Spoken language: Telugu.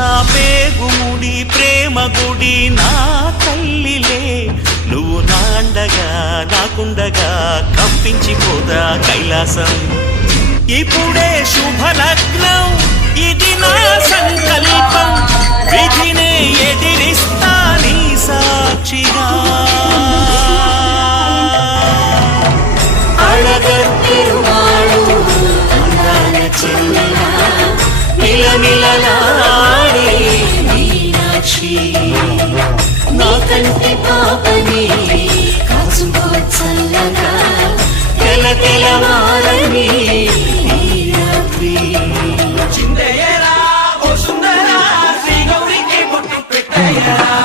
నా పేగుడి ప్రేమ గుడి నా తల్లిలే. నువ్వు నాండగా నాకుండగా కంపించిపోదా కైలాసం. ఇప్పుడే శుభలగ్నం ఇది నా సంకల్పం. విధినే ఎదిరిస్తా నీ సాక్షిగా. అడగత్తిరువాడు అందాల చెల్లెలా నీ కంటి పాపని కాచుకో చల్లగా తెల తెలవారని చిందయ్యరా ఓ సుందరా శ్రీ గౌరికి పుట్టు పెట్టయ్యరా.